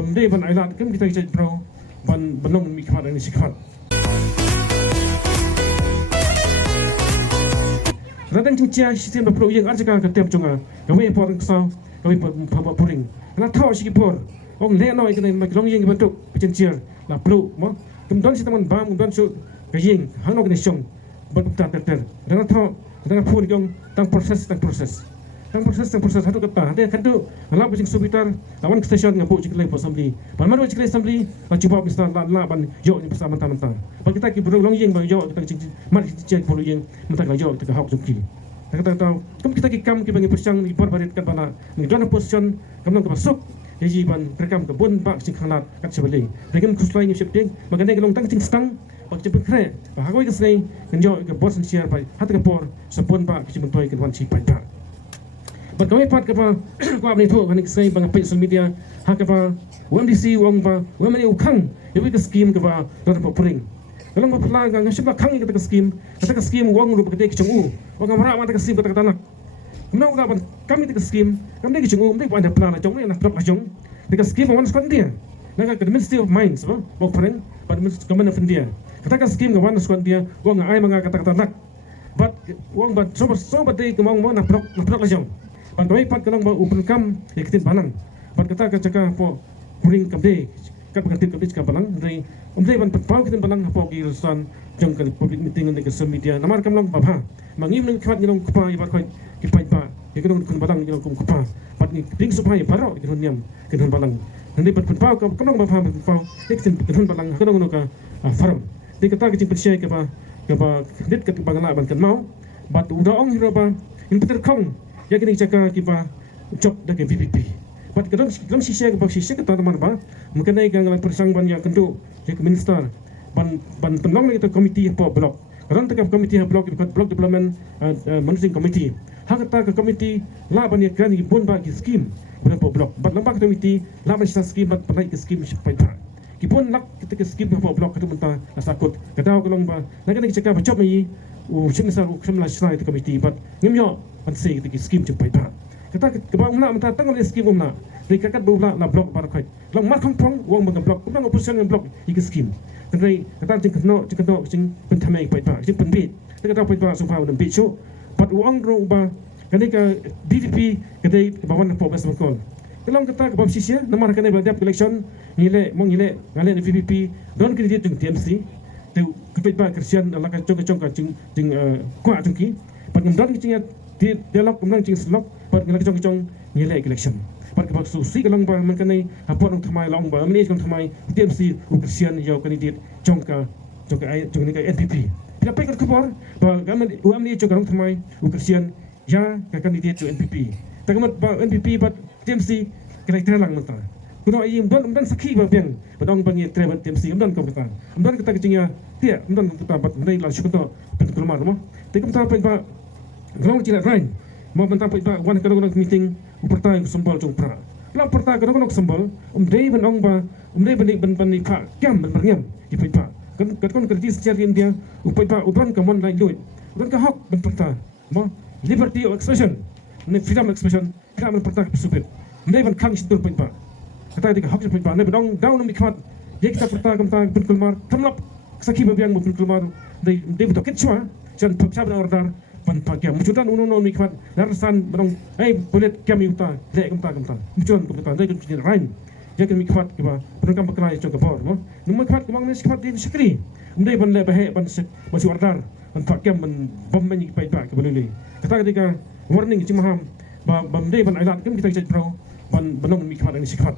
bamde ban ailat kem kita jadi pro ban benong mi khmat ini sikhat radang cingcia sistem pro yang arjaka ka tem chunga gawe por sau gawe por puring na thau shi por ong le noi kan ma long yang bentuk pencier la pro mo kemudian si teman bam kemudian su gaying hang ni Shong bentuk ter dan thau dan pun yang tang proses satu kata ada kan tu ala pusing subitar lawan stesen ngabu ciklai assembly ban maru ciklai assembly la cuba misal la ban yo ni bersama mentang ban kita ki berong yang ban yo kita mar cek polu yang mentang la yo kita hak jumki kata tahu kum kita ki kam ki bangi persang ni barit kan bana ni dona position kamnong ka masuk jadi ban rekam ke bun bak sing khalat kat sebeli dengan kuslai ni shifting maganda ke long tang sing stang bak cepet kre ha ko ke sei kan yo ke bos share pai hat ke por sabun bak ki mentoi ke wan si pai tak kami pat kapa kau ni tu kan saya bang apa social media hak kapa UMDC wang ba UMDC ukang jadi ke skim kapa dorang popring kalau mau pelang kan siapa kang kita ke skim wang lu begitu kecung wang marah mata ke skim kata tanah menau dah kami ke skim kami ke kecung mesti ada pelang jong ni nak pelak jong ke skim wan skon dia nak ke Ministry of Mines ba mau pering pada Kementerian Pendidikan kata ke skim wan skon dia wang ai manga kata nak but wang ba sobat dia kemang nak pelak jong Pantai pat kalau mau open cam ikhtin balang. Pat kata kacaka po kuring kabde kat pengantin kabde ka balang dari umdai ban patpau kitin balang hapo girusan jong kali public meeting ngan ke social media namar kam long babha mangim nang khat ngilong kupa ibat khoi kipai pa ikon kun balang ngilong kum kupa pat ni ding supai paro ikon niam kin balang nanti pat patpau kam long babha patpau ikhtin kin balang hakon no ka farm di kata kicing persia ke ba dit kat bangala ban kan mau bat udaong hiroba in peter kong ya kini cakap kita job dengan VPP. Pat kadang sisi ke teman ba, mengenai gangan persang ban yang kentu ya ke minister ban penong itu komiti apa blok. Kadang tekap komiti blok development managing committee. Hak kata ke komiti la ban ya kan ibun ba ki skim berapa blok. Bat lampak komiti la ban skim bat panai ke skim sipai ba. Kipun lak kita ke skim apa blok kata mentah asakut. Kata kalau ba nak kena cakap job ni misal semula selai itu komiti bat ngimyo ansei kita skim jumpai ba kata kebang umna mentah tanggal skim umna dari kakat bula la blok bar khoi long mar khong pong wong bang blok umna opposition blok iki skim dari kata jing keno jing pentamai pai ba jing penbit kata pai ba supa dan bicho pat wong ro ba kani ka DDP kadai bawan po bas mangkol kelong kata kebam sisia nomor kani badap election ngile ngale ni VPP don kredit jing TMC tu kepit ba Kristian ala ka jong jing kwa jungki pat ngam jing dialog kemenang jing slok pat ngala kecong ngile election pat ke susi kalang ba man kanai hapon ng thamai long ba mani jong thamai TMC Kristian yo kandidat jong ni ka NPP pila pai ka khobor ba gaman UMDC jong thamai Kristian ya ka kandidat NPP tagamat ba NPP pat TMC kena terlang mata kuno ai umdan sakhi ba beng badong bangi travel TMC umdan ko kata umdan kata kecingnya dia umdan kata bat nai la syukur betul mar mo tekum ta pai ba Kalau tidak lain, mau mentang pada wan kalau meeting upertai sembol jong pra. Lalu pertai kalau sembol, day benong ba, day benik pak kiam bernyam di pai kan kerja secara dia upai pa ubran kamon lain duit. Ubran ka hak ben pertai. Mo liberty of expression, ni freedom of expression, kira ben pertai pesupit. Day ben kang situ pai pa. Kata dia hak pai pa, ni benong down mi khat. Dia kita pertai kam ben kulmar, tamlap sakhi babiang mo ben kulmar. Day betul kecua, jangan paksa ben order. Pakai mucutan unon mikmat narasan berong boleh kami uta lek kemta mucutan kemta dai kun rain ya kan mikmat kiba berong pakai cok bor mo numma khat kemang ni sikmat di sekri umdai ban le bahe ban masih ordar ban pakai ban bom ban pai pa ke boleh kata ketika warning cimaham bam dai ban ailat kan kita jadi pro ban benong mikmat ni sikmat